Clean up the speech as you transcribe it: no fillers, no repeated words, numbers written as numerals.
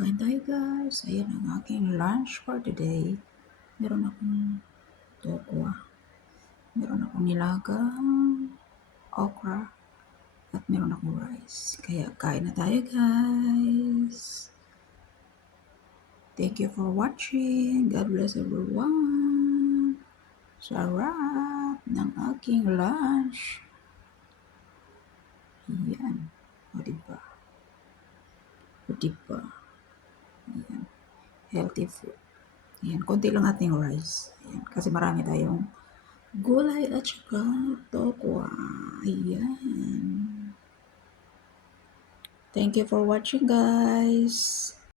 Kain tayo guys. Ayan ang aking lunch for today. Meron akong tokwa. Meron akong nilagang okra. At meron akong rice. Kaya kain na tayo guys. Thank you for watching. God bless everyone. Sarap ng aking lunch. Ayan. O diba? O diba? Ayan. Healthy food. Ayan. Konti lang ating rice. Ayan. Kasi marami tayong gulay at saka tokwa. Ayan. Thank you for watching guys.